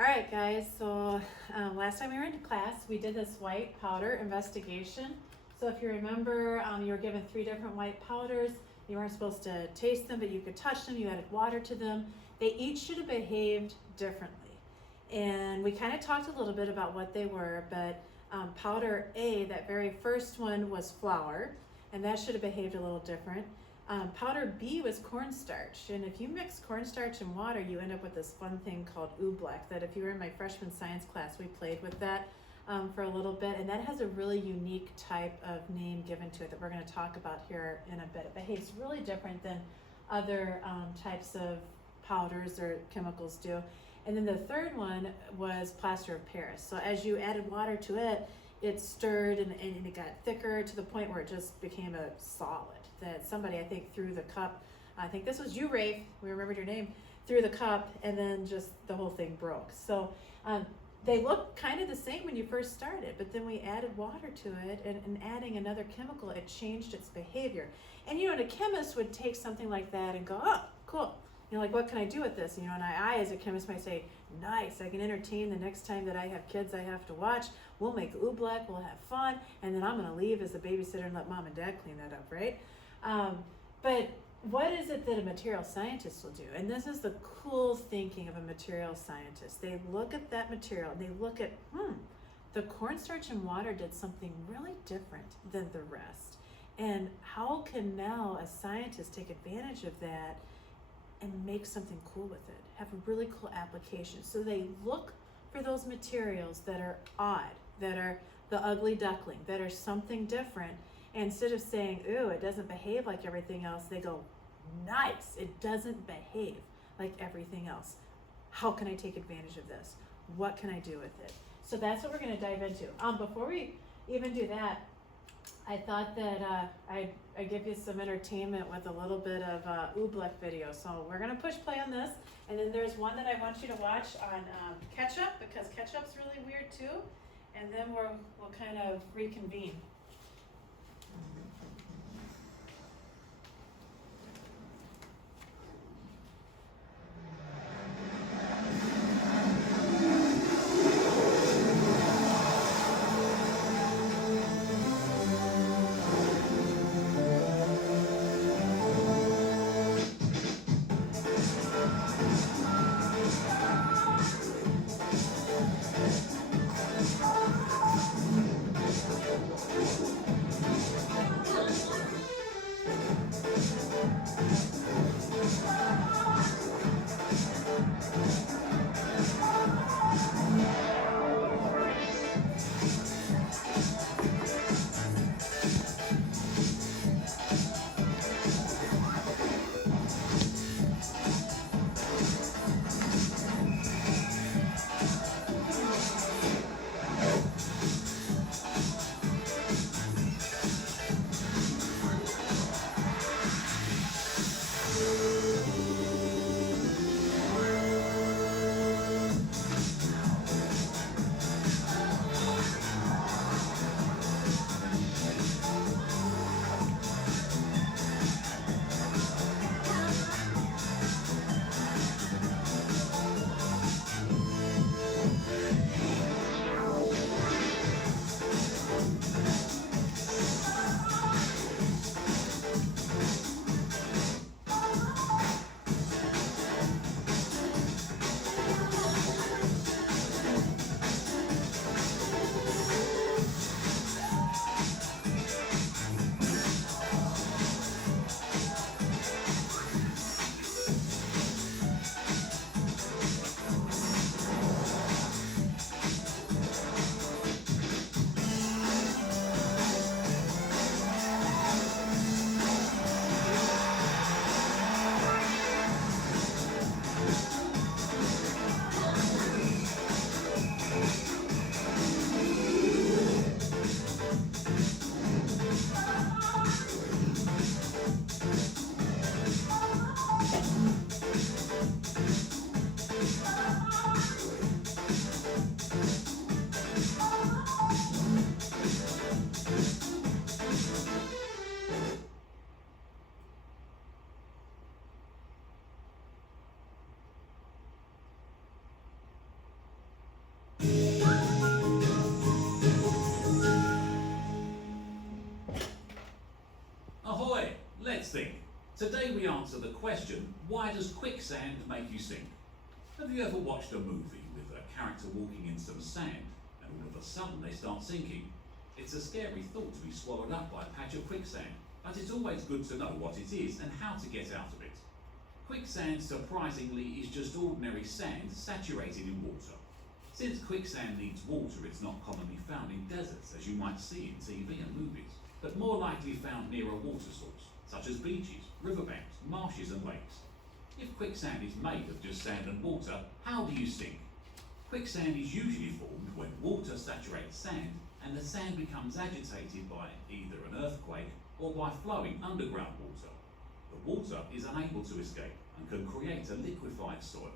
All right, guys, so last time we were in class, we did this white powder investigation. So if you remember, you were given 3 different white powders. You weren't supposed to taste them, but you could touch them. You added water to them. They each should have behaved differently. And we kind of talked a little bit about what they were, but powder A, that very first one, was flour, and that should have behaved a little different. Powder B was cornstarch, and if you mix cornstarch and water, you end up with this fun thing called oobleck, that if you were in my freshman science class, we played with that for a little bit, and that has a really unique type of name given to it that we're going to talk about here in a bit. It behaves really different than other types of powders or chemicals do. And then the third one was plaster of Paris. So as you added water to it, it stirred and it got thicker to the point where it just became a solid. That somebody, I think, threw the cup, I think this was you, Rafe, we remembered your name, threw the cup, and then just the whole thing broke. So they looked kind of the same when you first started, but then we added water to it, and adding another chemical, it changed its behavior. And you know, a chemist would take something like that and go, oh, cool. You know, like, what can I do with this? You know, and I as a chemist might say, nice, I can entertain the next time that I have kids I have to watch. We'll make oobleck, we'll have fun, and then I'm gonna leave as the babysitter and let mom and dad clean that up, right? But what is it that a material scientist will do? And this is the cool thinking of a material scientist. They look at that material and they look at, the cornstarch and water did something really different than the rest. And how can now a scientist take advantage of that and make something cool with it, have a really cool application? So they look for those materials that are odd, that are the ugly duckling, that are something different. And instead of saying, ooh, it doesn't behave like everything else, they go, nice, it doesn't behave like everything else. How can I take advantage of this? What can I do with it? So that's what we're gonna dive into. Before we even do that, I thought that I'd give you some entertainment with a little bit of oobleck video. So we're gonna push play on this, and then there's one that I want you to watch on ketchup, because ketchup's really weird too, and then we'll kind of reconvene. we answer the question, why does quicksand make you sink? Have you ever watched a movie with a character walking in some sand and all of a sudden they start sinking? It's a scary thought to be swallowed up by a patch of quicksand, but it's always good to know what it is and how to get out of it. Quicksand, surprisingly, is just ordinary sand saturated in water. Since quicksand needs water, it's not commonly found in deserts, as you might see in TV and movies, but more likely found near a water source, such as beaches, riverbanks, marshes and lakes. If quicksand is made of just sand and water, how do you sink? Quicksand is usually formed when water saturates sand and the sand becomes agitated by either an earthquake or by flowing underground water. The water is unable to escape and can create a liquefied soil.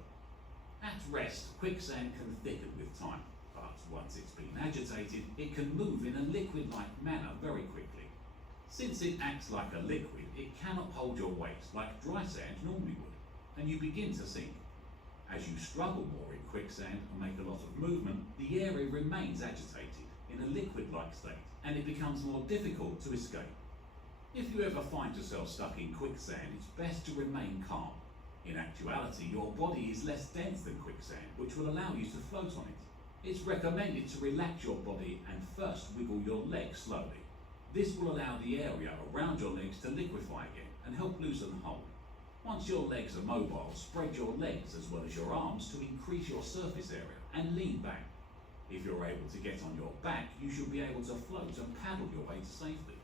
At rest, quicksand can thicken with time, but once it's been agitated, it can move in a liquid-like manner very quickly. Since it acts like a liquid, it cannot hold your weight like dry sand normally would, and you begin to sink. As you struggle more in quicksand and make a lot of movement, the area remains agitated in a liquid-like state, and it becomes more difficult to escape. If you ever find yourself stuck in quicksand, it's best to remain calm. In actuality, your body is less dense than quicksand, which will allow you to float on it. It's recommended to relax your body and first wiggle your legs slowly. This will allow the area around your legs to liquefy again and help loosen the hold. Once your legs are mobile, spread your legs as well as your arms to increase your surface area and lean back. If you're able to get on your back, you should be able to float and paddle your way to safety.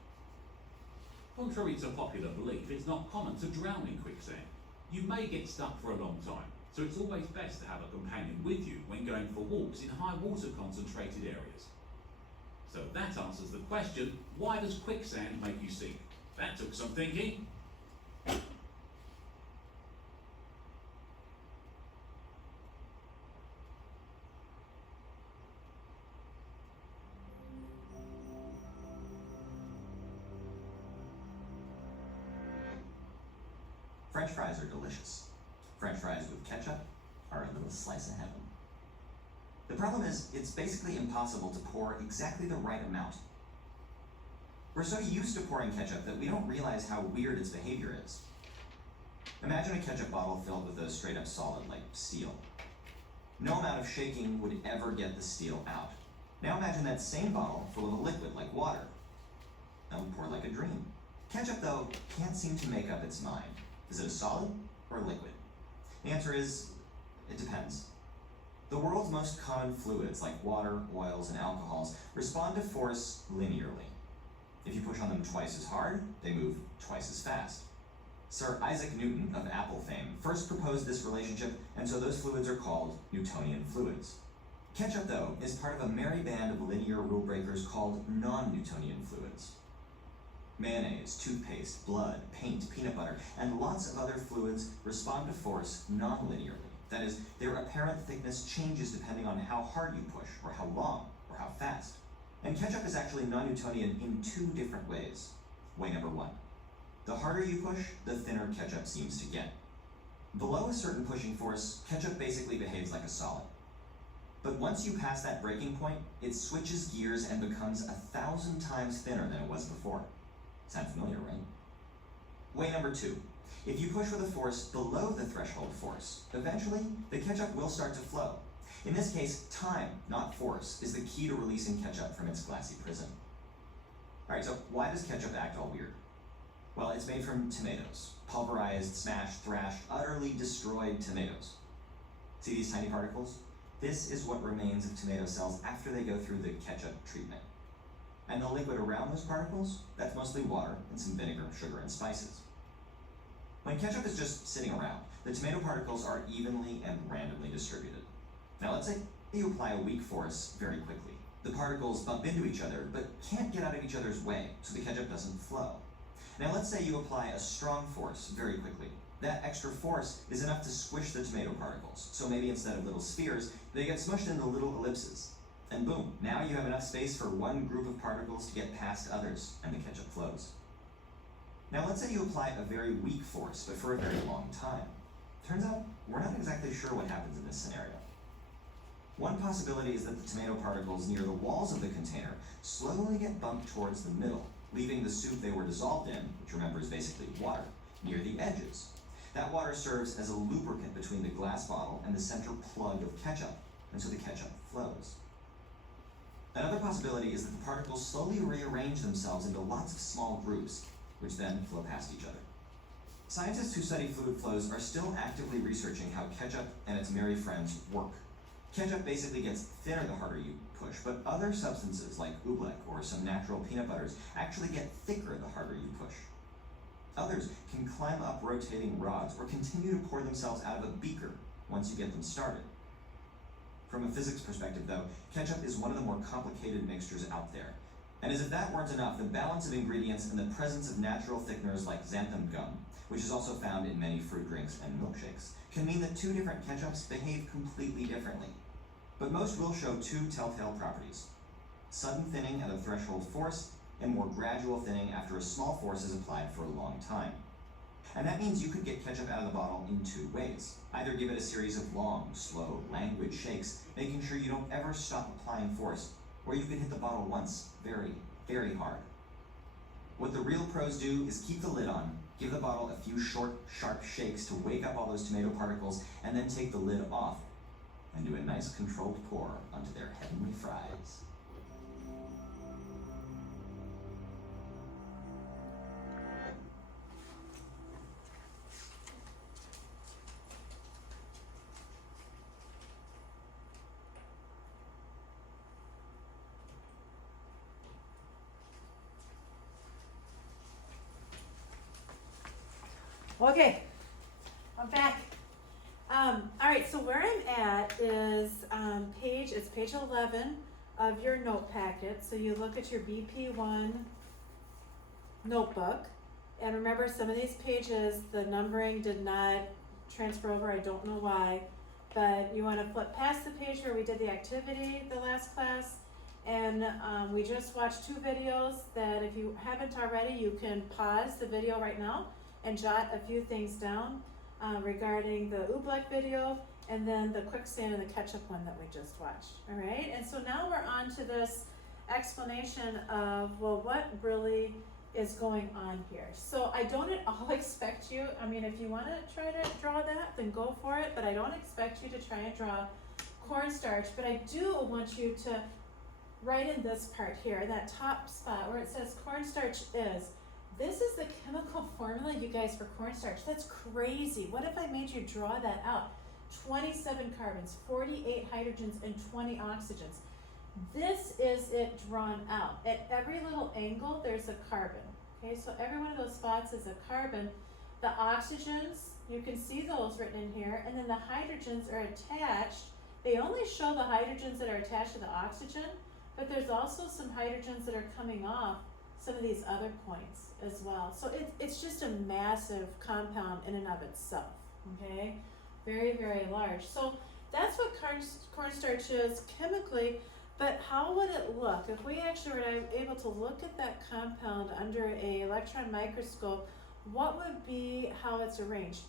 Contrary to popular belief, it's not common to drown in quicksand. You may get stuck for a long time, so it's always best to have a companion with you when going for walks in high water concentrated areas. So that answers the question, why does quicksand make you sink? That took some thinking. French fries are delicious. French fries with ketchup are a little slice of heaven. The problem is, it's basically impossible to pour exactly the right amount. We're so used to pouring ketchup that we don't realize how weird its behavior is. Imagine a ketchup bottle filled with a straight up solid like steel. No amount of shaking would ever get the steel out. Now imagine that same bottle full of a liquid like water. That would pour like a dream. Ketchup, though, can't seem to make up its mind. Is it a solid or a liquid? The answer is, it depends. The world's most common fluids, like water, oils, and alcohols, respond to force linearly. If you push on them twice as hard, they move twice as fast. Sir Isaac Newton of Apple fame first proposed this relationship, and so those fluids are called Newtonian fluids. Ketchup, though, is part of a merry band of linear rule breakers called non-Newtonian fluids. Mayonnaise, toothpaste, blood, paint, peanut butter, and lots of other fluids respond to force non-linearly. That is, their apparent thickness changes depending on how hard you push, or how long, or how fast. And ketchup is actually non-Newtonian in two different ways. Way number one. The harder you push, the thinner ketchup seems to get. Below a certain pushing force, ketchup basically behaves like a solid. But once you pass that breaking point, it switches gears and becomes 1,000 times thinner than it was before. Sound familiar, right? Way number two. If you push with a force below the threshold force, eventually the ketchup will start to flow. In this case, time, not force, is the key to releasing ketchup from its glassy prison. Alright, so why does ketchup act all weird? Well, it's made from tomatoes. Pulverized, smashed, thrashed, utterly destroyed tomatoes. See these tiny particles? This is what remains of tomato cells after they go through the ketchup treatment. And the liquid around those particles, that's mostly water and some vinegar, sugar, and spices. When ketchup is just sitting around, the tomato particles are evenly and randomly distributed. Now let's say you apply a weak force very quickly. The particles bump into each other, but can't get out of each other's way, so the ketchup doesn't flow. Now let's say you apply a strong force very quickly. That extra force is enough to squish the tomato particles, so maybe instead of little spheres, they get smushed into little ellipses. And boom, now you have enough space for one group of particles to get past others, and the ketchup flows. Now let's say you apply a very weak force, but for a very long time. Turns out, we're not exactly sure what happens in this scenario. One possibility is that the tomato particles near the walls of the container slowly get bumped towards the middle, leaving the soup they were dissolved in, which remember is basically water, near the edges. That water serves as a lubricant between the glass bottle and the center plug of ketchup, and so the ketchup flows. Another possibility is that the particles slowly rearrange themselves into lots of small groups, which then flow past each other. Scientists who study fluid flows are still actively researching how ketchup and its merry friends work. Ketchup basically gets thinner the harder you push, but other substances like oobleck or some natural peanut butters actually get thicker the harder you push. Others can climb up rotating rods or continue to pour themselves out of a beaker once you get them started. From a physics perspective though, ketchup is one of the more complicated mixtures out there. And as if that weren't enough, the balance of ingredients and the presence of natural thickeners like xanthan gum, which is also found in many fruit drinks and milkshakes, can mean that two different ketchups behave completely differently. But most will show two telltale properties: sudden thinning at a threshold force, and more gradual thinning after a small force is applied for a long time. And that means you could get ketchup out of the bottle in two ways. Either give it a series of long, slow, languid shakes, making sure you don't ever stop applying force, or you could hit the bottle once, very, very hard. What the real pros do is keep the lid on, give the bottle a few short, sharp shakes to wake up all those tomato particles, and then take the lid off, and do a nice controlled pour onto their heavenly fries. Okay, I'm back. All right, so where I'm at is it's page 11 of your note packet. So you look at your BP1 notebook, and remember some of these pages, the numbering did not transfer over, I don't know why, but you want to flip past the page where we did the activity the last class, and we just watched two videos that if you haven't already, you can pause the video right now and jot a few things down regarding the oobleck video and then the quicksand and the ketchup one that we just watched. All right, and so now we're on to this explanation of, well, what really is going on here. So I don't at all expect you, I mean, if you want to try to draw that, then go for it, but I don't expect you to try and draw cornstarch, but I do want you to write in this part here, that top spot where it says cornstarch is. This is the chemical formula, you guys, for cornstarch. That's crazy. What if I made you draw that out? 27 carbons, 48 hydrogens, and 20 oxygens. This is it drawn out. At every little angle, there's a carbon. Okay, so every one of those spots is a carbon. The oxygens, you can see those written in here, and then the hydrogens are attached. They only show the hydrogens that are attached to the oxygen, but there's also some hydrogens that are coming off some of these other points as well. So it's just a massive compound in and of itself, okay? Very, very large. So that's what cornstarch is chemically, but how would it look? If we actually were able to look at that compound under an electron microscope, what would be how it's arranged?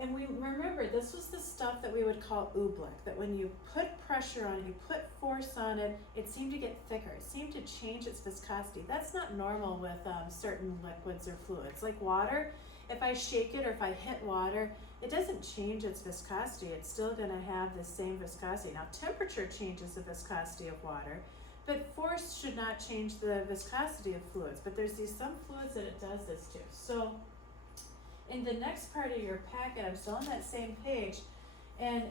And we remember, this was the stuff that we would call oobleck, that when you put pressure on it, you put force on it, it seemed to get thicker. It seemed to change its viscosity. That's not normal with certain liquids or fluids. Like water, if I shake it or if I hit water, it doesn't change its viscosity. It's still going to have the same viscosity. Now, temperature changes the viscosity of water, but force should not change the viscosity of fluids. But there's some fluids that it does this to. So in the next part of your packet, I'm still on that same page, and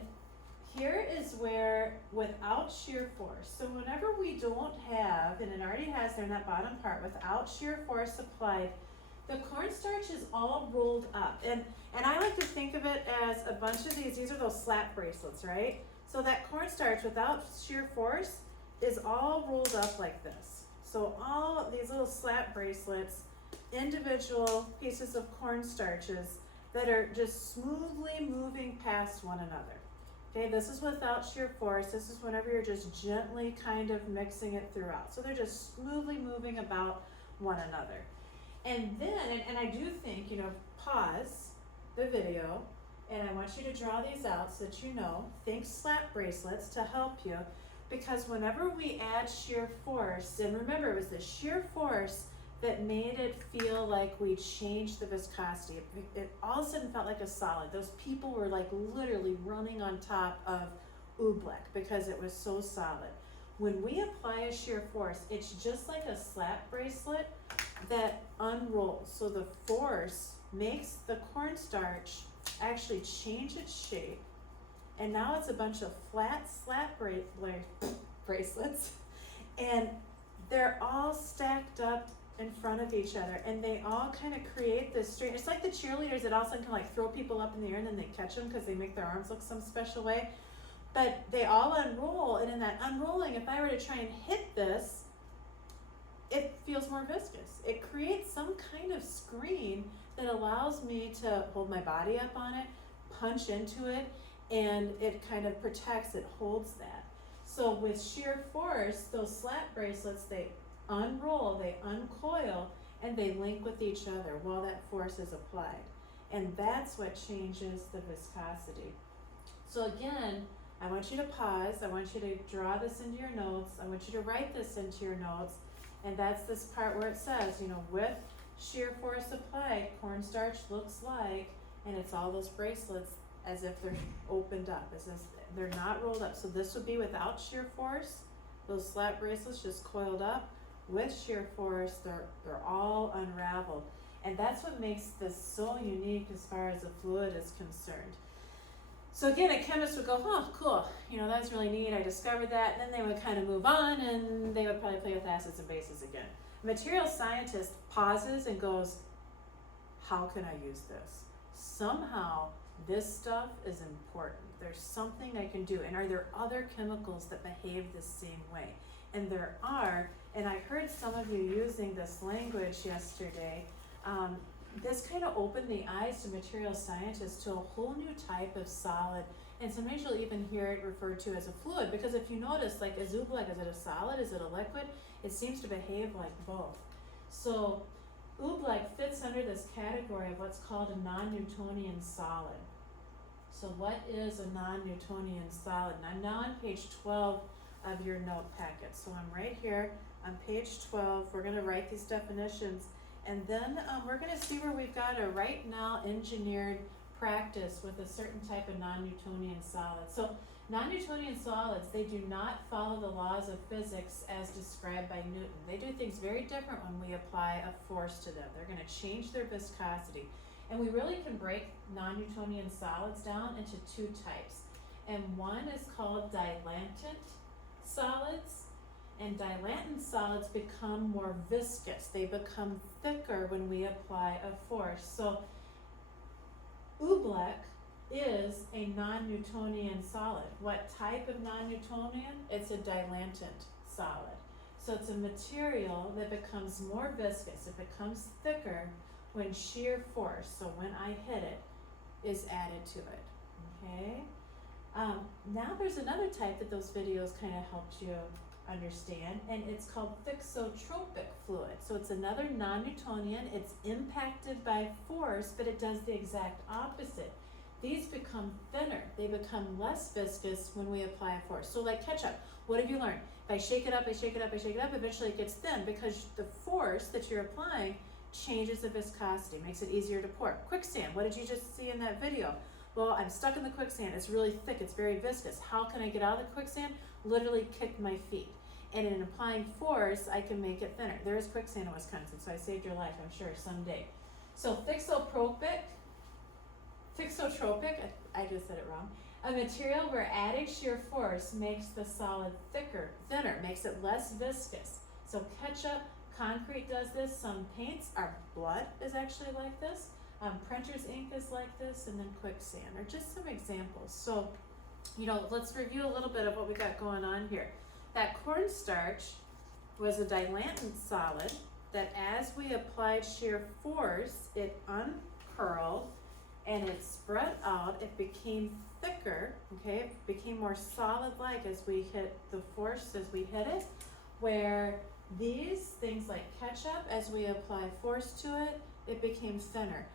here is where without shear force, so whenever we don't have, and it already has there in that bottom part, without shear force applied, the cornstarch is all rolled up. And I like to think of it as a bunch of these are those slap bracelets, right? So that cornstarch without shear force is all rolled up like this. So all these little slap bracelets, individual pieces of cornstarches that are just smoothly moving past one another. Okay, this is without shear force. This is whenever you're just gently kind of mixing it throughout. So they're just smoothly moving about one another. And then, and I do think, pause the video, and I want you to draw these out so that you know, think slap bracelets to help you, because whenever we add shear force, and remember it was the shear force that made it feel like we changed the viscosity. It all of a sudden felt like a solid. Those people were like literally running on top of oobleck because it was so solid. When we apply a shear force, it's just like a slap bracelet that unrolls. So the force makes the cornstarch actually change its shape, and now it's a bunch of flat slap bracelets, and they're all stacked up in front of each other, and they all kind of create this string. It's like the cheerleaders that all of a sudden can like throw people up in the air and then they catch them because they make their arms look some special way. But they all unroll, and in that unrolling, if I were to try and hit this, it feels more viscous. It creates some kind of screen that allows me to hold my body up on it, punch into it, and it kind of protects, it holds that. So with shear force, those slap bracelets, they unroll, they uncoil, and they link with each other while that force is applied. And that's what changes the viscosity. So again, I want you to pause, I want you to draw this into your notes, I want you to write this into your notes, and that's this part where it says, you know, with shear force applied, cornstarch looks like, and it's all those bracelets as if they're opened up, as if they're not rolled up. So this would be without shear force, those slap bracelets just coiled up. With shear force, they're all unraveled. And that's what makes this so unique as far as the fluid is concerned. So again, a chemist would go, oh, cool, you know, that's really neat, I discovered that, and then they would kind of move on, and they would probably play with acids and bases again. A material scientist pauses and goes, how can I use this? Somehow, this stuff is important. There's something I can do, and are there other chemicals that behave the same way? And there are, and I heard some of you using this language yesterday. This kind of opened the eyes to material scientists to a whole new type of solid, and sometimes you'll even hear it referred to as a fluid, because if you notice, like is oobleck, is it a solid, is it a liquid? It seems to behave like both. So oobleck fits under this category of what's called a non-Newtonian solid. So what is a non-Newtonian solid? And I'm now on page 12 of your note packet. So I'm right here on page 12. We're going to write these definitions, and then we're going to see where we've got a right now engineered practice with a certain type of non-Newtonian solid. So non-Newtonian solids, they do not follow the laws of physics as described by Newton. They do things very different when we apply a force to them. They're going to change their viscosity. And we really can break non-Newtonian solids down into two types. And one is called dilantant solids. And dilantant solids become more viscous. They become thicker when we apply a force. So oobleck is a non-Newtonian solid. What type of non-Newtonian? It's a dilantant solid. So it's a material that becomes more viscous. It becomes thicker when shear force, so when I hit it, is added to it, okay? Now there's another type that those videos kind of helped you understand, and it's called thixotropic fluid. So it's another non-Newtonian. It's impacted by force, but it does the exact opposite. These become thinner. They become less viscous when we apply a force. So like ketchup, what have you learned? If I shake it up, I shake it up, I shake it up, eventually it gets thin because the force that you're applying changes the viscosity, makes it easier to pour. Quicksand, what did you just see in that video? Well, I'm stuck in the quicksand. It's really thick, it's very viscous. How can I get out of the quicksand? Literally kick my feet. And in applying force, I can make it thinner. There is quicksand in Wisconsin, so I saved your life, I'm sure, someday. So thixotropic, I just said it wrong. A material where adding shear force makes the solid thinner, makes it less viscous. So ketchup, concrete does this, some paints, our blood is actually like this, printer's ink is like this, and then quicksand are just some examples. So, you know, let's review a little bit of what we got going on here. That cornstarch was a dilantant solid that as we applied shear force, it uncurled and it spread out, it became thicker, okay, it became more solid-like as we hit the force, as we hit it, where these things like ketchup, as we apply force to it, it became thinner.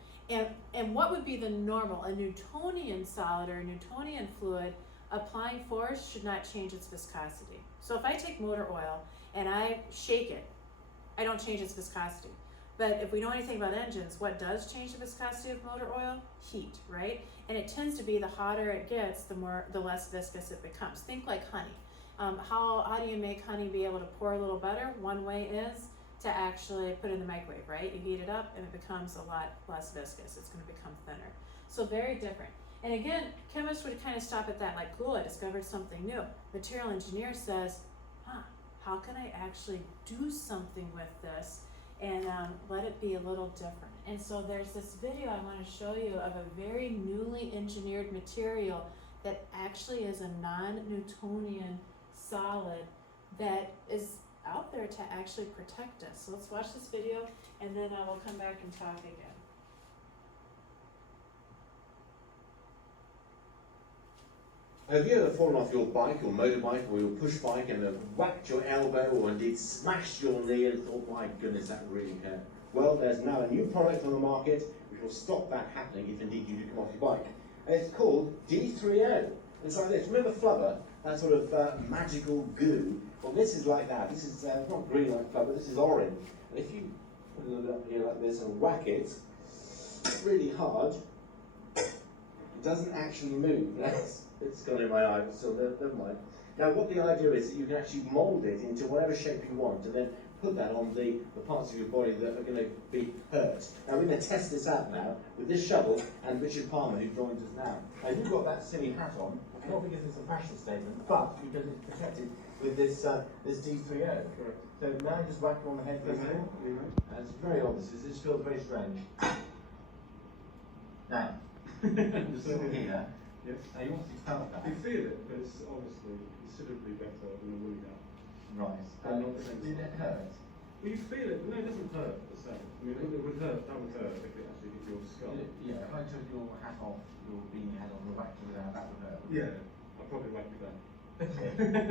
And what would be the normal? A Newtonian solid or a Newtonian fluid, applying force should not change its viscosity. So if I take motor oil and I shake it, I don't change its viscosity. But if we know anything about engines, what does change the viscosity of motor oil? Heat, right? And it tends to be the hotter it gets, the less viscous it becomes. Think like honey. How do you make honey be able to pour a little better? One way is to actually put it in the microwave, right? You heat it up and it becomes a lot less viscous. It's going to become thinner. So very different. And again, chemists would kind of stop at that, like, cool, I discovered something new. Material engineer says, how can I actually do something with this and let it be a little different? And so there's this video I want to show you of a very newly engineered material that actually is a non-Newtonian solid that is out there to actually protect us. So let's watch this video and then I will come back and talk again. Have you ever fallen off your bike or motorbike or your push bike and whacked your elbow or indeed smashed your knee and thought, my goodness, that really hurt? Well, there's now a new product on the market which will stop that happening if indeed you do come off your bike. And it's called D3O. It's like this. Remember flubber? That sort of magical goo? Well, this is like that. This is not green like flubber, this is orange. And if you put it up here like this and whack it really hard, it doesn't actually move. It's gone in my eye, so never mind. Now, what the idea is that you can actually mould it into whatever shape you want and then put that on the parts of your body that are going to be hurt. Now, we're going to test this out now with this shovel and Richard Palmer, who joins us now. Now, you've got that silly hat on, not because it's a fashion statement, but because it's protected with this D3O. Correct. So now just whack it on the head first of all. It's very obvious. This feels very strange. Now, just over here. Yes. Now you want to tell that. You feel it, but it's obviously considerably better than a woolly hat. Right. But not the same Did it hurt? Well, you feel it, but no, it doesn't hurt the same. I mean, it would hurt, that would hurt if it actually hit your skull. Yeah, if I took your hat off, your beanie hat on the whack you down, that would hurt. Yeah, I'd probably whack you down.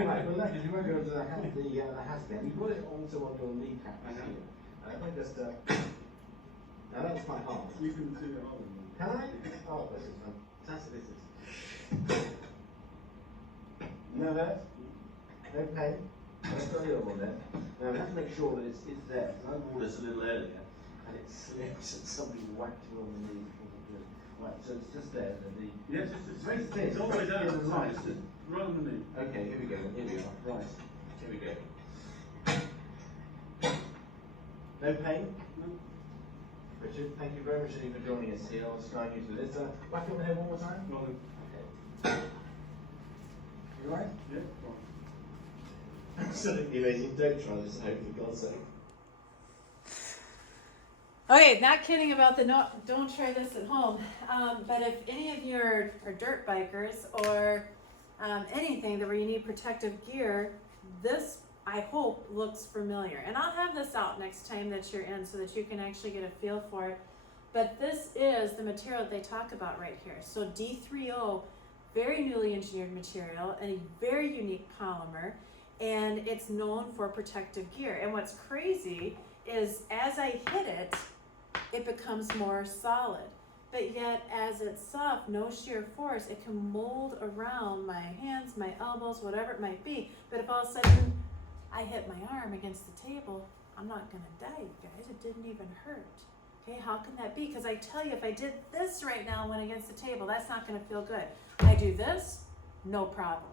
Right, well, no, because you won't go into the hat again. You've got it also on your kneecap. I have. If I just, now that's my heart. You can do it on them. Can I? Oh, this is fantastic. This is. No hurt? No pain? I've got the other one there. Now, we have to make sure that it's there. I wore this a little earlier, and it slipped, and somebody whacked you on the knee. Right, so it's just there. Yes, it's very thin. It's always out It's of the right. side, just right on the knee. Okay, here we go. Here we are. Right. Here we go. No pain? No. Richard, thank you very much indeed for joining us here. I'll just try and use this. Whack it on the head one more time. Well, then, You alright? yeah, fine. Absolutely amazing. Don't try this at home, for God's sake. Okay, not kidding about the don't try this at home. But if any of you are dirt bikers or anything where you need protective gear, this, I hope, looks familiar. And I'll have this out next time that you're in so that you can actually get a feel for it. But this is the material that they talk about right here. So D3O, very newly engineered material and a very unique polymer. And it's known for protective gear. And what's crazy is as I hit it, it becomes more solid. But yet, as it's soft, no shear force, it can mold around my hands, my elbows, whatever it might be. But if all of a sudden I hit my arm against the table, I'm not gonna die, you guys. It didn't even hurt. Okay, how can that be? Because I tell you, if I did this right now and went against the table, that's not gonna feel good. I do this, no problem.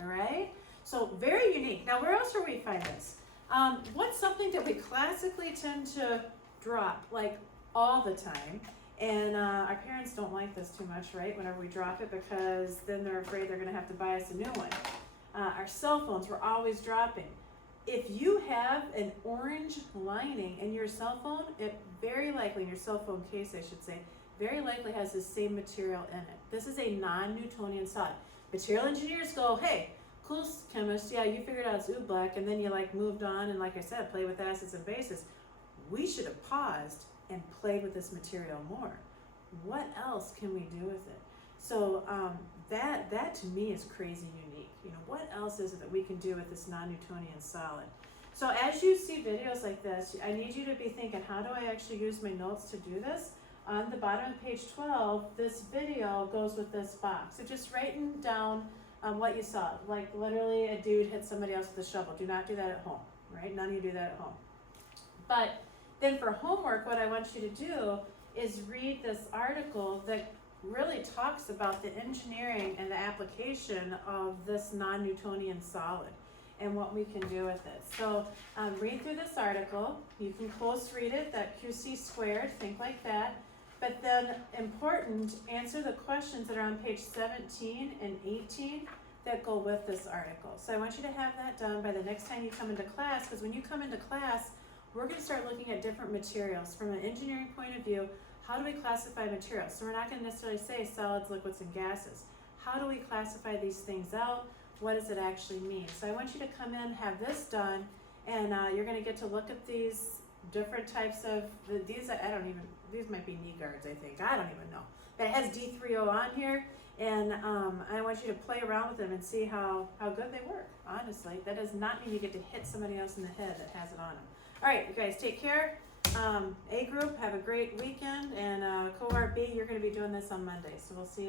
All right? So very unique. Now, where else do we find this? What's something that we classically tend to drop like all the time? And our parents don't like this too much, right? Whenever we drop it, because then they're afraid they're gonna have to buy us a new one. Our cell phones, we're always dropping. If you have an orange lining in your cell phone, it very likely, in your cell phone case I should say, very likely has the same material in it. This is a non-Newtonian solid. Material engineers go, hey, cool chemist, yeah, you figured out it's oobleck, and then you like moved on and like I said, played with acids and bases. We should have paused and played with this material more. What else can we do with it? So that to me is crazy unique. You know, what else is it that we can do with this non-Newtonian solid? So as you see videos like this, I need you to be thinking, how do I actually use my notes to do this? On the bottom of page 12, this video goes with this box. So just writing down what you saw. Like literally a dude hit somebody else with a shovel. Do not do that at home, right? None of you do that at home. But Then for homework, what I want you to do is read this article that really talks about the engineering and the application of this non-Newtonian solid and what we can do with it. So read through this article. You can close read it, that QC squared, think like that. But then important, answer the questions that are on page 17 and 18 that go with this article. So I want you to have that done by the next time you come into class, because when you come into class, we're gonna start looking at different materials. From an engineering point of view, how do we classify materials? So we're not gonna necessarily say solids, liquids, and gases. How do we classify these things out? What does it actually mean? So I want you to come in, have this done, and you're gonna get to look at these different types of, these might be knee guards, I think, I don't even know. But it has D3O on here, and I want you to play around with them and see how good they work, honestly. That does not mean you get to hit somebody else in the head that has it on them. All right, you guys take care. A group, have a great weekend, and cohort B, you're gonna be doing this on Monday, so we'll see you soon.